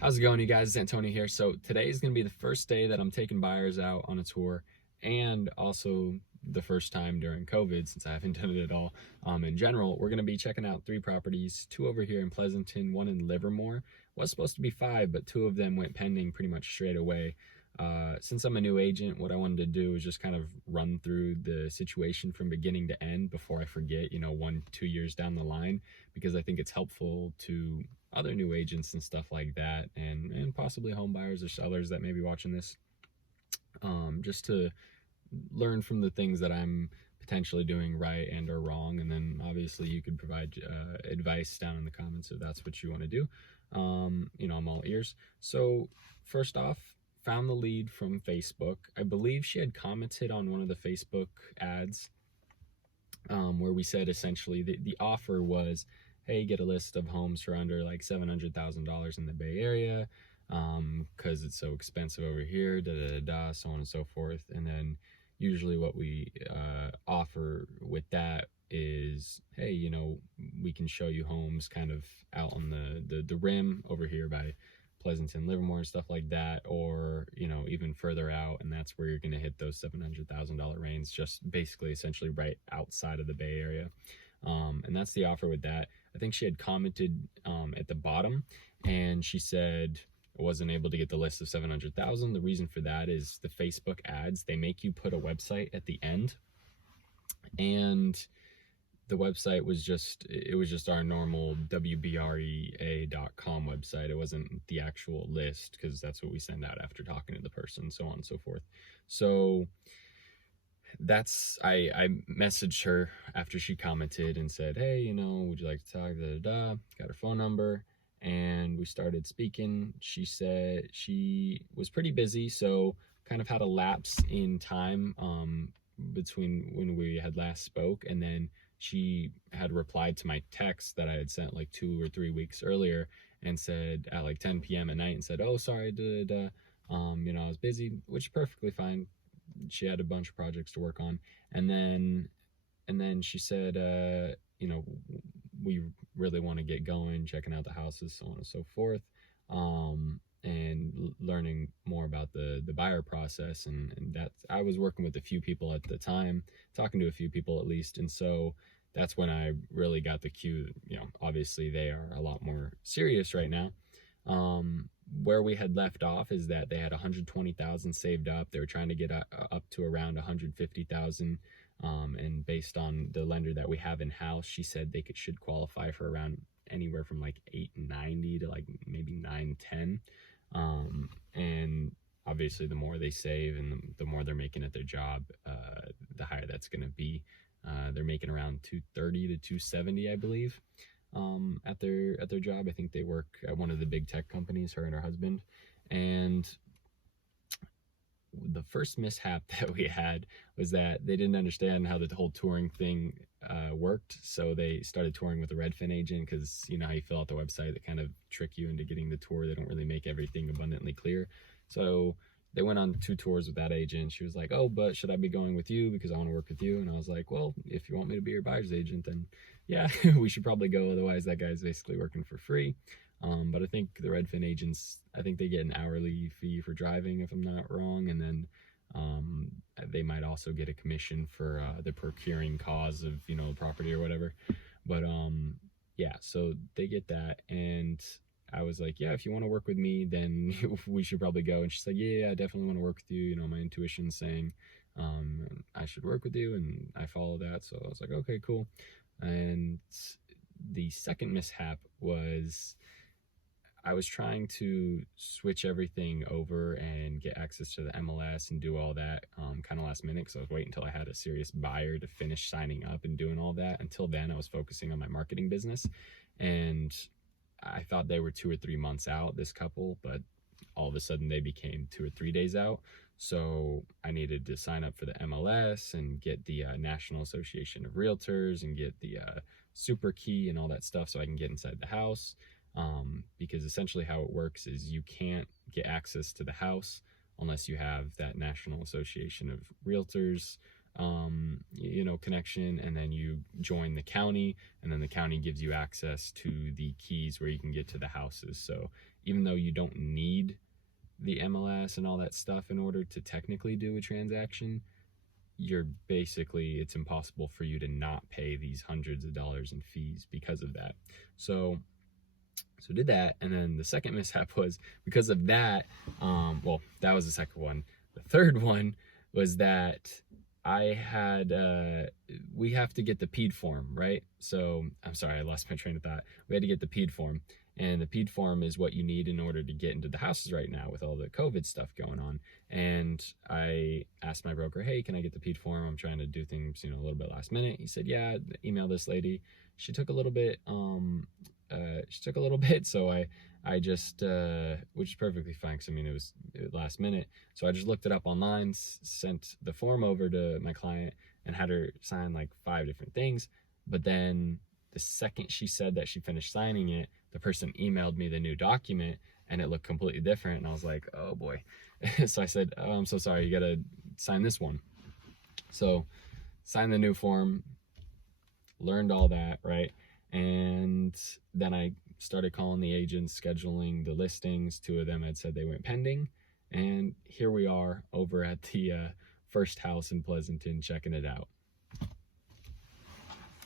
How's it going, you guys? It's Antonio here. So today is going to be the first day that I'm taking buyers out on a tour, and also the first time during COVID since I haven't done it at all. In general, we're going to be checking out 3 properties, 2 over here in Pleasanton, 1 in Livermore. Was supposed to be 5, but 2 of them went pending pretty much straight away. Since I'm a new agent, what I wanted to do is just kind of run through the situation from beginning to end before I forget, 1, 2 years down the line, because I think it's helpful to other new agents and stuff like that, and possibly home buyers or sellers that may be watching this, just to learn from the things that I'm potentially doing right and or wrong. And then obviously you could provide advice down in the comments if that's what you want to do. I'm all ears. So first off, found the lead from Facebook. I believe she had commented on one of the Facebook ads, where we said essentially the offer was, hey, get a list of homes for under like $700,000 in the Bay Area, because it's so expensive over here, so on and so forth. And then usually what we offer with that is, hey, we can show you homes kind of out on the rim over here by Pleasanton, Livermore, and stuff like that, or even further out, and that's where you're going to hit those $700,000 range, just basically essentially right outside of the Bay Area. And that's the offer with that. I think she had commented at the bottom, and she said I wasn't able to get the list of 700,000. The reason for that is the Facebook ads, they make you put a website at the end, and the website was just our normal WBREA.com website. It wasn't the actual list, because that's what we send out after talking to the person, so on and so forth. So I messaged her after she commented and said, hey, would you like to talk, got her phone number, and we started speaking. She said she was pretty busy, so kind of had a lapse in time between when we had last spoke, and then she had replied to my text that I had sent like 2 or 3 weeks earlier, and said at like 10 p.m. at night, and said, oh, sorry, I was busy, which is perfectly fine. She had a bunch of projects to work on. And then she said, we really want to get going, checking out the houses, so on and so forth, and learning more about the buyer process. And that I was working with a few people at the time, talking to a few people at least, and so that's when I really got the cue. Obviously they are a lot more serious right now. Where we had left off is that they had 120,000 saved up. They were trying to get up to around 150,000, and based on the lender that we have in house, she said they should qualify for around anywhere from like 890 to like maybe 910. And obviously the more they save and the more they're making at their job, the higher that's going to be. They're making around 230 to 270, I believe, at their job. I think they work at one of the big tech companies, her and her husband. And the first mishap that we had was that they didn't understand how the whole touring thing worked. So they started touring with a Redfin agent, because how you fill out the website, they kind of trick you into getting the tour. They don't really make everything abundantly clear. So they went on 2 tours with that agent. She was like, oh, but should I be going with you because I want to work with you? And I was like, well, if you want me to be your buyer's agent, then yeah, we should probably go. Otherwise, that guy's basically working for free. But I think the Redfin agents, I think they get an hourly fee for driving, if I'm not wrong. And then they might also get a commission for the procuring cause of, the property or whatever. But yeah, so they get that. And I was like, yeah, if you want to work with me, then we should probably go. And she's like, yeah, I definitely want to work with you. My intuition's saying I should work with you, and I follow that. So I was like, okay, cool. And the second mishap was I was trying to switch everything over and get access to the MLS and do all that kind of last minute, because I was waiting until I had a serious buyer to finish signing up and doing all that. Until then, I was focusing on my marketing business, and I thought they were 2 or 3 months out, this couple, but all of a sudden they became 2 or 3 days out. So I needed to sign up for the MLS and get the National Association of Realtors and get the super key and all that stuff so I can get inside the house. Because essentially how it works is you can't get access to the house unless you have that National Association of Realtors connection, and then you join the county, and then the county gives you access to the keys where you can get to the houses. So even though you don't need the MLS and all that stuff in order to technically do a transaction, it's impossible for you to not pay these hundreds of dollars in fees because of that. So did that, and then the second mishap was because of that. That was the second one. The third one was that we have to get the PED form, right? So I'm sorry, I lost my train of thought. We had to get the PED form, and the PED form is what you need in order to get into the houses right now with all the COVID stuff going on. And I asked my broker, hey, can I get the PED form? I'm trying to do things, a little bit last minute. He said, yeah, email this lady. She took a little bit, so I just, which is perfectly fine, because it was last minute. So I just looked it up online, sent the form over to my client, and had her sign like 5 different things. But then the second she said that she finished signing it, the person emailed me the new document, and it looked completely different. And I was like, oh boy. So I said, oh, I'm so sorry, you gotta sign this one. So signed the new form, learned all that, right? And then I started calling the agents, scheduling the listings. 2 of them had said they went pending, and here we are over at the first house in Pleasanton checking it out.